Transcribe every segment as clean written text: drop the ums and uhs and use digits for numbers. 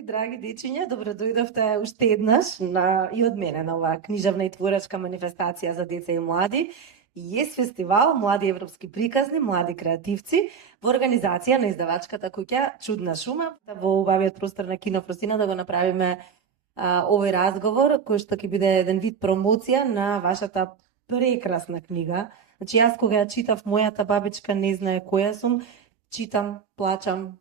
Драги дечиња, добро дојдовте уште еднаш и од мене на оваа книжевна и творачка манифестација за деца и млади. ЕС фестивал Млади европски приказни, млади креативци во организација на издавачката куќа Чудна шума. Во убавиот простор на Кино Фростина да го направиме овој разговор, кој што ќе биде еден вид промоција на вашата прекрасна книга. Значи, јас кога ја читав Мојата бабичка не знае која сум, читам, плачам,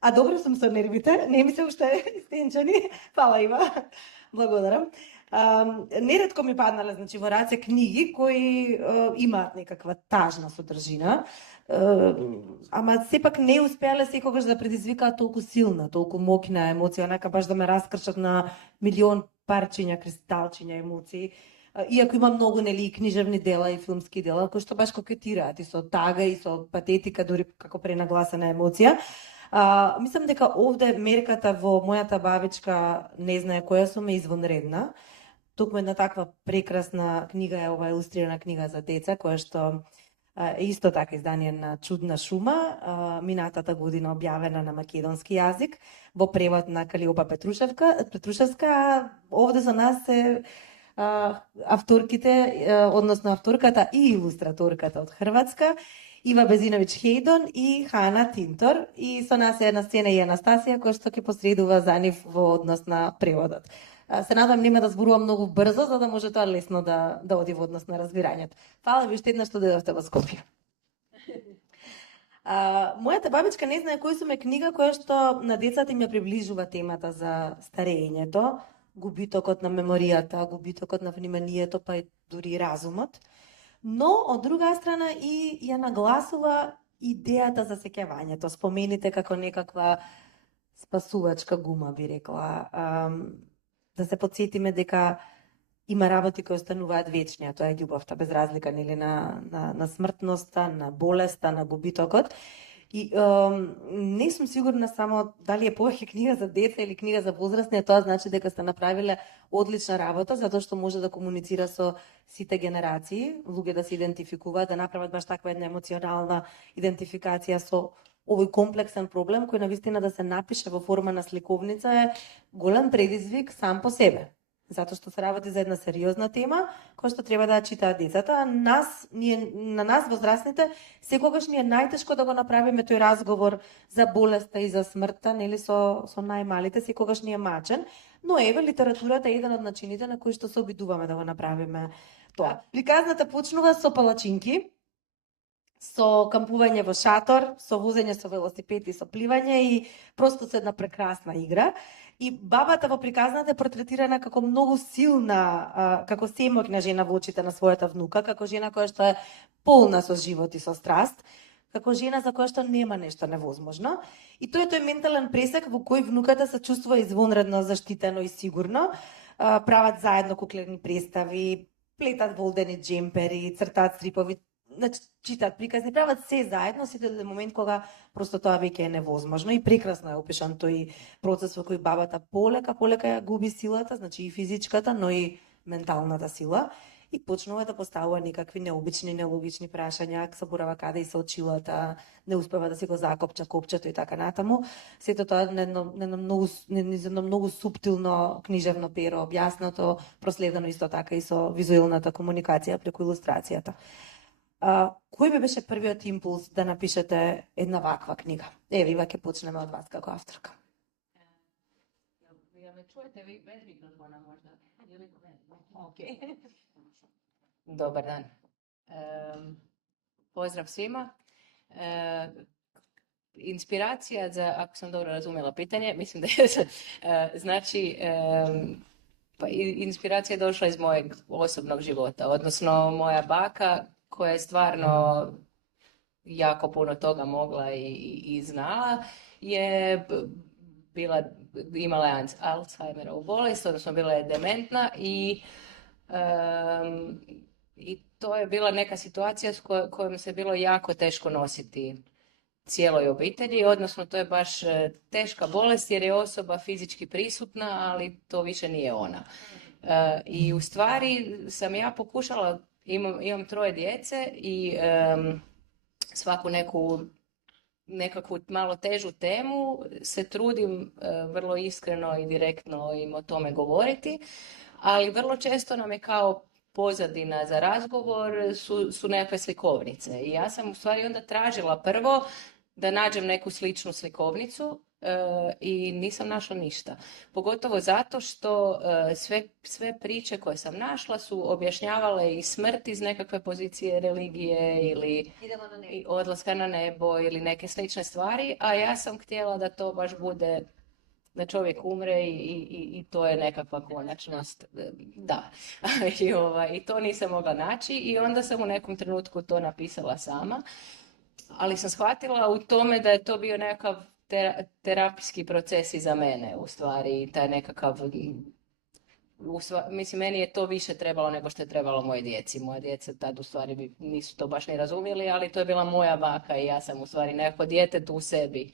А добро сум со нервите, не ми се уште истенчени. Фала Ива. Благодарам. Неретко ми паднале, значи, во раце книги кои имаат некаква тажна содржина, ама сепак не успеале секогаш да предизвикаат толку силна, толку моќна емоција, нека баш да ме раскршат на милион парчиња, кристалчиња емоции. Иако има многу нели книжевни дела и филмски дела кои што баш кокетираат и со тага и со патетика, дури како пренагласена емоција. Мислам дека овде мерката во Мојата бабичка не знае која сум е извонредна. Токму една таква прекрасна книга е ова илустрирана книга за деца, која што е исто така издание на Чудна шума, минатата година објавена на македонски јазик, во превод на Калиопа Петрушевска. Овде за нас е авторките, односно авторката и илустраторката од Хрватска, Ива Безиновиќ Хејдон и Хана Тинтор, и со нас е на сцена и Анастасија, која што ќе посредува за нив во однос на преводот. Се надам нема да зборувам многу брзо, за да може тоа лесно да оди во однос на разбирањето. Фала ви уште еднаш што дојдовте во Скопје. Мојата бабичка не знае кој сум е книга која што на децата им ја приближува темата за старењето, губитокот на меморијата, губитокот на вниманието, па и дури разумот. Но, од друга страна, и ја нагласува идејата за сеќавањето, спомените како некаква спасувачка гума, би рекла. Да се подсетиме дека има работи кои остануваат вечни, а тоа е љубовта, без разлика нели на смртноста, на болеста, на губитокот. И не сум сигурна само дали е повеќе книга за деца или книга за возрастни, тоа значи дека сте направиле одлична работа, затоа што може да комуницира со сите генерации, луѓе да се идентификуваат, да направат баш таква една емоционална идентификација со овој комплексен проблем, кој навистина да се напише во форма на сликовница е голем предизвик сам по себе. Затоа што се работи за една сериозна тема, која што треба да ја читаат децата. На нас, возрастните, секогаш ни е најтешко да го направиме тој разговор за болеста и за смртта, нели со најмалите, секогаш ни е мачен, но еве литературата е еден од начините на кои што се обидуваме да го направиме тоа. Приказната почнува со палачинки, со кампување во шатор, со возење со велосипед и со пливање, и просто со една прекрасна игра. И бабата во приказната е портретирана како многу силна, како семоќна жена во очите на својата внука, како жена која што е полна со живот и со страст, како жена за која што нема нешто невозможно. И тој е тој ментален пресек во кој внуката се чувствува извонредно заштитено и сигурно. Прават заедно куклени представи, плетат волдени джемпери, цртаат стрипови, значи, читаат приказни, прават се заедно, сите до момент кога просто тоа веќе е невозможно. И прекрасно е опишан тој процес во кој бабата полека ја губи силата, значи и физичката, но и менталната сила, и почнува да поставува некакви необични, нелогични прашања, заборава каде и се очилата, не успева да си го закопча копчето и така натаму. Сето тоа на едно многу суптилно книжевно перо објаснато, проследено исто така и со визуелната комуникација преку илустрацијата. Кој би беше првиот импулс да напишете една ваква книга? Еве, Ива, ќе почнеме од вас како авторка. Ја ме чуете ви без микрофона можда? Океј. Добар дан. Поздрав свима. Инспирација за, ако сам добро разумела питање, мислим да е, значи, инспирација дошла из мојeg особног живота, односно моја бака, koja je stvarno jako puno toga mogla i znala, je imala je Alzheimerovu bolest, odnosno bila je dementna i to je bila neka situacija s kojom se bilo jako teško nositi cijeloj obitelji, odnosno to je baš teška bolest jer je osoba fizički prisutna, ali to više nije ona. I u stvari sam ja pokušala, imam 3 djece i svaku neku nekakvu malo težu temu se trudim vrlo iskreno i direktno im o tome govoriti, ali vrlo često nam je kao pozadina za razgovor su nekakve slikovnice. I ja sam u stvari onda tražila prvo da nađem neku sličnu slikovnicu i nisam našla ništa. Pogotovo zato što sve priče koje sam našla su objašnjavale i smrt iz nekakve pozicije religije ili i odlaska na nebo ili neke slične stvari, a ja sam htjela da to baš bude da čovjek umre i to je nekakva konačnost. Da. I to nisam mogla naći i onda sam u nekom trenutku to napisala sama. Ali sam shvatila u tome da je to bio nekakav terapijski proces i za mene, u stvari, taj nekakav... Mislim, meni je to više trebalo nego što je trebalo moje djeci. Moja djeca tad u stvari nisu to baš ni razumjeli, ali to je bila moja baka i ja sam u stvari nekako djetetu u sebi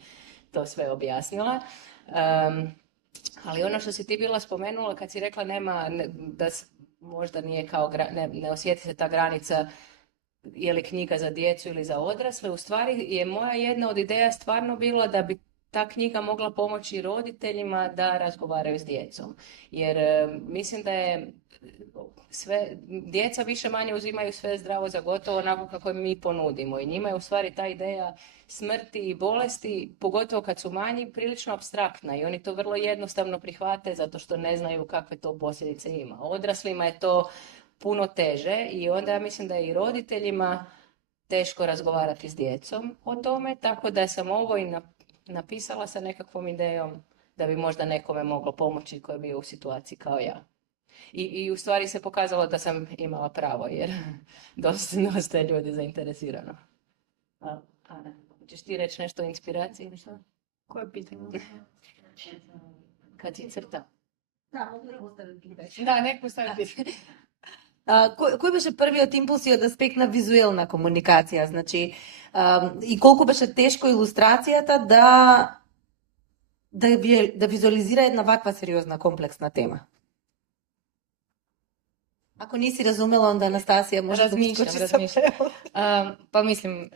to sve objasnila. Ali ono što si ti bila spomenula kad si rekla da možda nije kao, ne osjeti se ta granica je li knjiga za djecu ili za odrasle, u stvari je moja jedna od ideja stvarno bila da bi ta knjiga mogla pomoći roditeljima da razgovaraju s djecom. Jer mislim da je djeca više manje uzimaju sve zdravo za gotovo onako kako mi ponudimo. I njima je u stvari ta ideja smrti i bolesti, pogotovo kad su manji, prilično apstraktna i oni to vrlo jednostavno prihvate zato što ne znaju kakve to posljedice ima. Odraslima je to puno teže i onda ja mislim da je i roditeljima teško razgovarati s djecom o tome, tako da sam ovo i napisala sa nekakvom idejom da bi možda nekome moglo pomoći koji je bio u situaciji kao ja. I u stvari se pokazalo da sam imala pravo, jer dosta je ljudi zainteresirano. Ana, hoćeš ti reći nešto o inspiraciji ili što? Koje pitanje? Kad si crta? Da, nek postavim pitanje. Кој беше првиот импулс и од аспект на визуелна комуникација? Значи, и колку беше тешко илустрацијата да визуализира една ваква сериозна комплексна тема? Ако не си разумела, onda Анастасија може да ускочи sa prevod. Pa mislim,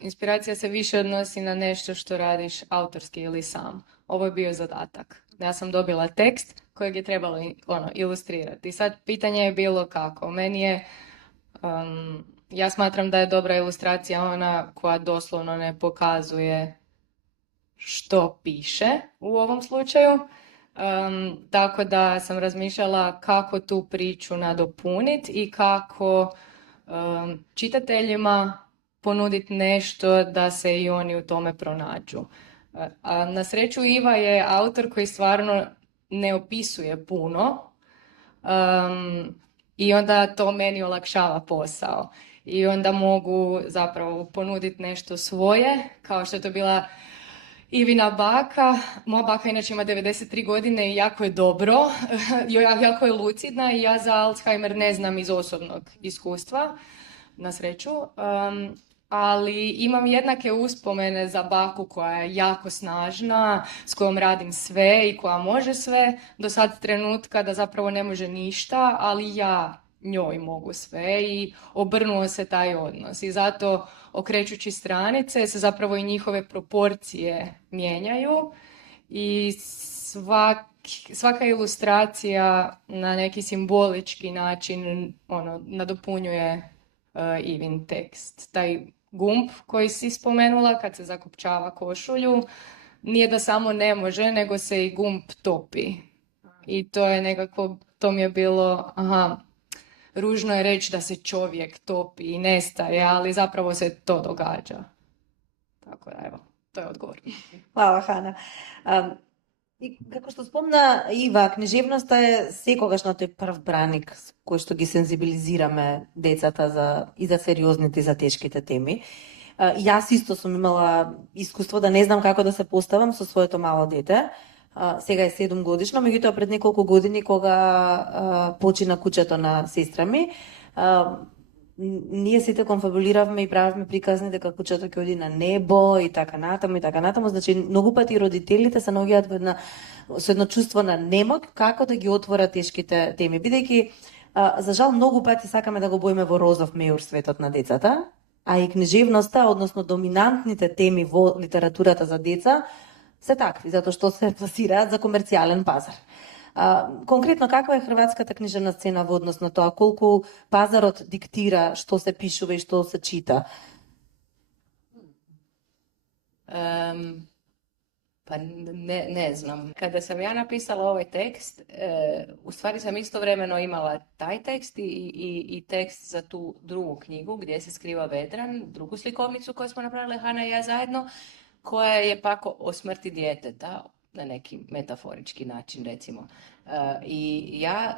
inspiracija se više odnosi na nešto što radiš autorski ili sam. Ovo je bio zadatak. Ja sam dobila tekst kojeg je trebalo ilustrirati. I sad pitanje je bilo kako. Meni je, ja smatram da je dobra ilustracija ona koja doslovno ne pokazuje što piše u ovom slučaju. Tako da sam razmišljala kako tu priču nadopuniti i kako čitateljima ponuditi nešto da se i oni u tome pronađu. A na sreću Iva je autor koji stvarno ne opisuje puno i onda to meni olakšava posao. I onda mogu zapravo ponuditi nešto svoje, kao što je to bila Ivina baka. Moja baka inače ima 93 godine i jako je dobro, jako je lucidna i ja za Alzheimer ne znam iz osobnog iskustva, na sreću. Ali imam jednake uspomene za baku koja je jako snažna, s kojom radim sve i koja može sve, do sad trenutka da zapravo ne može ništa, ali ja njoj mogu sve i obrnuo se taj odnos. I zato okrećući stranice se zapravo i njihove proporcije mijenjaju i svaka ilustracija na neki simbolički način nadopunjuje Ivin tekst. Taj gumb koji si spomenula kad se zakopčava košulju, nije da samo ne može, nego se i gumb topi. I to je nekako, to mi je bilo, ružno je reći da se čovjek topi i nestaje, ali zapravo se to događa. Tako da, evo, to je odgovor. Hvala, Hana. И како што спомна Ива, книжевноста е секогаш на тој прв браник кој што ги сензибилизираме децата и за сериозните и за тешките теми. Јас исто сум имала искуство да не знам како да се поставам со своето мало дете. Сега е 7 годишно, меѓутоа пред неколку години кога почина кучето на сестра ми, ние сите конфабулиравме и правевме приказни дека кучето ќе оди на небо и така натаму и така натаму. Значи многу пати родителите се наоѓаат со едно чувство на немоќ како да ги отворат тешките теми, бидејќи за жал многу пати сакаме да го боиме во розов меур светот на децата а и книжевноста, односно доминантните теми во литературата за деца, се такви, затоа што се пласираат за комерцијален пазар. Конкретно, каква е хрватската книжевна сцена во однос на тоа? Колку пазарот диктира што се пишува и што се чита? Pa ne znam. Kada sam ja napisala ovaj tekst, u stvari sam istovremeno imala taj tekst i tekst za tu drugu knjigu gdje se skriva Vedran, drugu slikovnicu koju smo napravili Hana i ja zajedno, koja je pak o smrti djeteta, na neki metaforički način recimo. I ja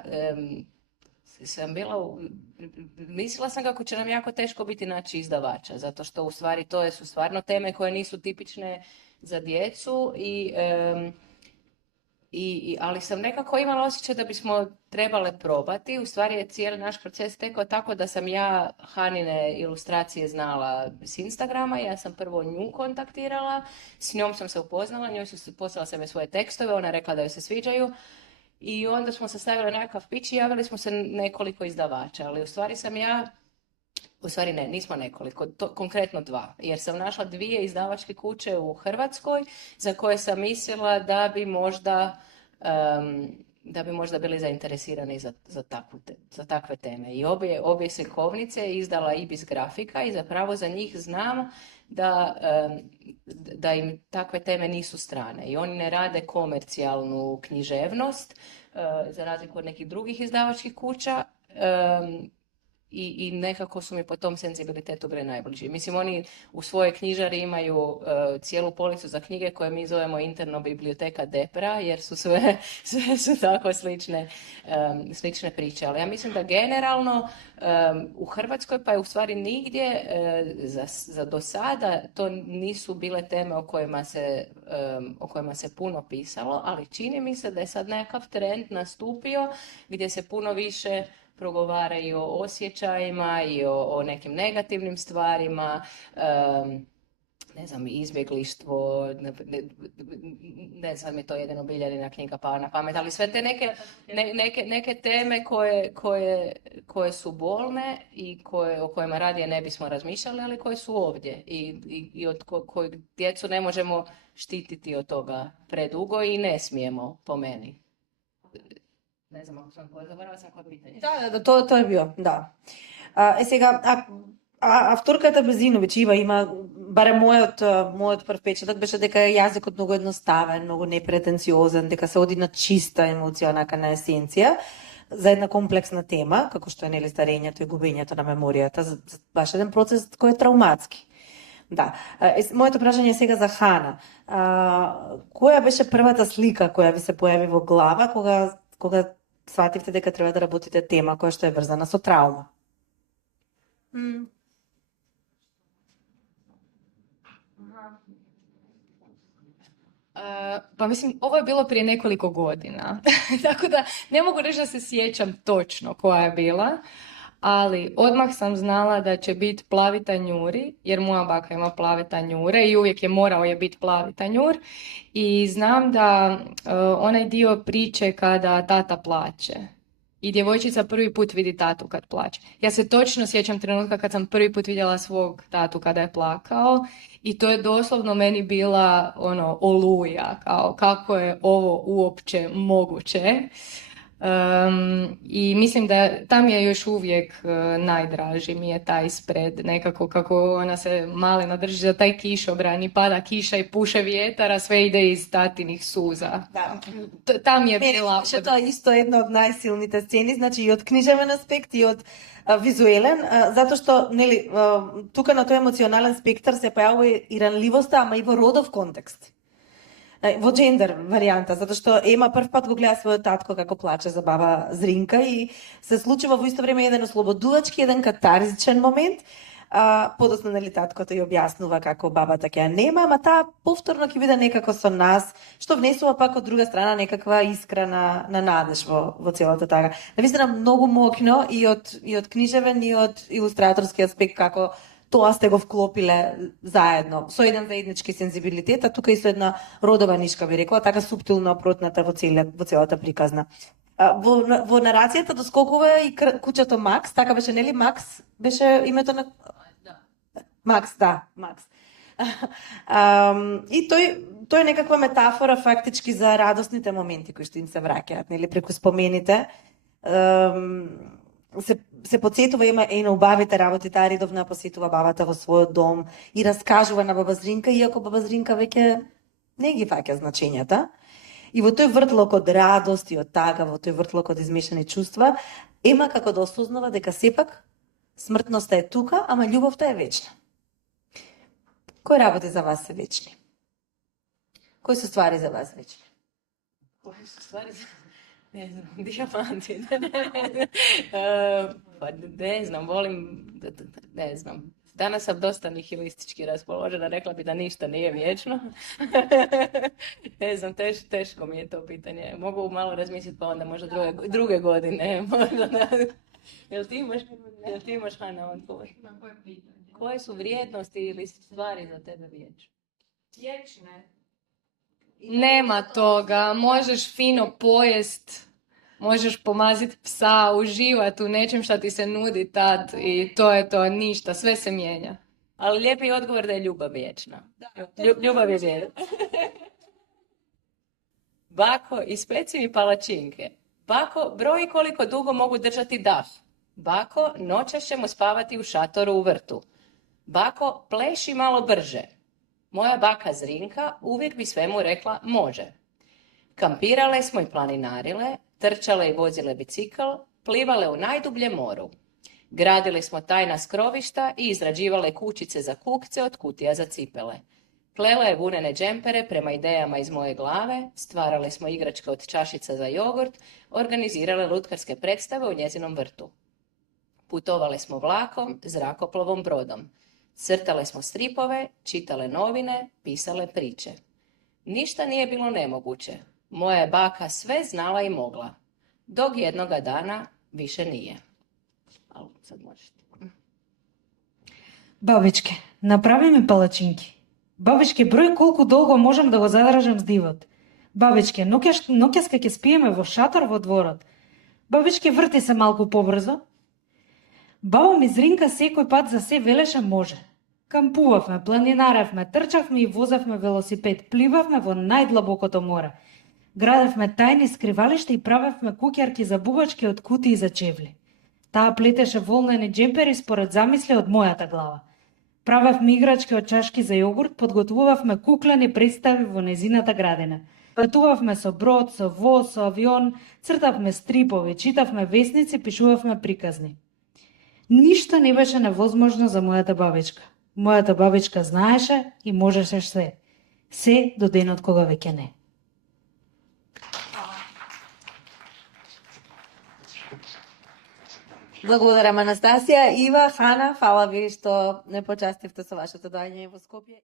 sam bila, mislila sam kako će nam jako teško biti naći izdavača, zato što u stvari to su stvarno teme koje nisu tipične za djecu ali sam nekako imala osjećaj da bismo trebale probati. U stvari je cijeli naš proces tekao tako da sam ja Hanine ilustracije znala s Instagrama, ja sam prvo nju kontaktirala, s njom sam se upoznala, poslala sam joj svoje tekstove, ona rekla da joj se sviđaju i onda smo sastavili nekakav pitch i javili smo se nekoliko izdavača, ali u stvari ne, nismo nekoliko, konkretno 2, jer sam našla 2 izdavačke kuće u Hrvatskoj za koje sam mislila da bi možda bili zainteresirani za takve teme. I obje slikovnice izdala Ibis Grafika i zapravo za njih znam da im takve teme nisu strane. I oni ne rade komercijalnu književnost, za razliku od nekih drugih izdavačkih kuća, i nekako su mi po tom senzibilitetu bili najbliži. Mislim, oni u svojoj knjižari imaju cijelu policu za knjige koje mi zovemo interno biblioteka Depra, jer su sve su tako slične priče. Ali ja mislim da generalno u Hrvatskoj, pa je u stvari nigdje za do sada, to nisu bile teme o kojima se puno pisalo, ali čini mi se da je sad nekakav trend nastupio gdje se puno više progovara i o osjećajima i o nekim negativnim stvarima, ne znam, izbjeglištvo, ne znam, je to jedino Biljarina knjiga pala na pamet, ali sve te neke teme koje su bolne i o kojima radije ne bismo razmišljali, ali koje su ovdje i od kojeg djecu ne možemo štititi od toga predugo i ne smijemo, po meni. Ne znam ako sam zaboravila sam koje pitanje. Да, тоа е био, да. Сега, авторката Безиновиќ има, барем мојот прв печаток беше дека јазикот многу едноставен, многу непретенциозен, дека се оди на чиста емоција, онака на есенција, за една комплексна тема, како што е старењето и губењето на меморијата, за баш еден процес кој е травматски. Да. Моето прашање е сега за Хана. Која беше првата слика која ви се појави во глава кога свативте дека треба да работите тема која што е врзана со траума? Pa mislim, ovo je bilo prije nekoliko godina, tako da ne mogu reći da se sjećam točno koja je bila, ali odmah sam znala da će biti plavi tanjuri, jer moja baka ima plave tanjure i uvijek je morao je biti plavi tanjur. I znam da onaj dio priče kada tata plače i djevojčica prvi put vidi tatu kad plače. Ja se točno sjećam trenutka kad sam prvi put vidjela svog tatu kada je plakao i to je doslovno meni bila oluja, kao kako je ovo uopće moguće. I mislim da tam je još uvijek najdraži mi je taj spred, nekako kako ona se malena drži za taj kišobran i pada kiša i puše vjetar, a sve ide iz tatinih suza. Да. Tam je bila... Беше тоа исто една од најсилните сцени, значи и од книжевен аспект и од визуелен, затоа што нели тука на тој емоционален спектар се појавува и ранливоста, ама и во родов контекст. Во джендер варијанта, затоа што Ема прв пат го гледа својот татко како плаче за баба Зринка и се случува во исто време еден ослободувачки, еден катарзичен момент. Подоцна, нели, таткото ја објаснува како бабата ќе ја нема, ама таа повторно ќе биде некако со нас, што внесува пак од друга страна некаква искра на надеж во целата тага. Навистина многу моќно и од книжевен и од илустраторски аспект како тоа сте го вклопиле заедно, со еден заеднички сензибилитет, а тука и со една родова нишка, би рекла, така суптилно протната во целата приказна. Во нарацијата доскокува и куќето Макс, така беше, нели? Макс беше името на... Макс, да, Макс. И тој е некаква метафора фактички за радосните моменти кои што им се враќаат, нели, преку спомените. Се подсетува, има и на убавите работи, таа редовно ја посетува бабата во својот дом и раскажува на баба Зринка, иако баба Зринка веќе не ги фаќа значењата. И во тој вртлок од радост и од тага, во тој вртлок од измешани чувства, ема како да осознава дека сепак смртноста е тука, ама љубовта е вечна. Кои работи за вас се вечни? Кои се ствари за вас вечни? Кои се ствари за... Ne znam, dijamante. Pa ne znam, volim, ne znam. Danas sam dosta nihilistički raspoložena, rekla bi da ništa nije vječno. Ne znam, teško mi je to pitanje. Mogu malo razmisliti pa onda možda druge godine. Možda da... Jel ti imaš Hana odgovor? Na koje pitanje? Koje su vrijednosti ili stvari za tebe vječne? Vječne. Nema toga, možeš fino pojest, možeš pomaziti psa, uživati u nečem što ti se nudi tad i to je to, ništa, sve se mijenja. Ali lijepi odgovor da je ljubav vječna. Ljubav je vječna. Bako, ispeci mi palačinke. Bako, broji koliko dugo mogu držati dah. Bako, noćas ćemo spavati u šatoru u vrtu. Bako, pleši malo brže. Moja baka Zrinka uvijek bi svemu rekla može. Kampirale smo i planinarile, trčale i vozile bicikl, plivale u najdubljem moru. Gradili smo tajna skrovišta i izrađivale kućice za kukce od kutija za cipele. Plele vunene džempere prema idejama iz moje glave, stvarale smo igračke od čašica za jogurt, organizirale lutkarske predstave u njezinom vrtu. Putovale smo vlakom, zrakoplovom, brodom. Crtale smo stripove, čitale novine, pisale priče. Ništa nije bilo nemoguće. Moja je baka sve znala i mogla. Dok jednoga dana više nije. Ali sad možeš. Бабичке, направи ми палачинки. Бабичке, број колку долго можам да го задржам здивот. Бабичке, ноќас ќе спиеме во шатор во дворот. Бабичке, врти се малку побрзо. Баба ми Зринка секој пат за се велеше може. Кампувавме, планинаревме, трчавме и возевме велосипед, пливавме во најдлабокото море. Градевме тајни скривалишта и правевме куќарки за бубачки од кутии за чевли. Таа плетеше волнени джемпери според замисли од мојата глава. Правевме играчки од чашки за јогурт, подготвувавме куклени представи во незината градина. Патувавме со брод, со воз, со авион, цртавме стрипови, читавме весници, пишувавме приказни. Ништо не беше невозможно за мојата бабичка. Мојата бабичка знаеше и можеше се. Се до денот кога веќе не. Благодарам, Анастасија, Ива, Хана, фала ви што не почастивте со вашето доаѓање во Скопје.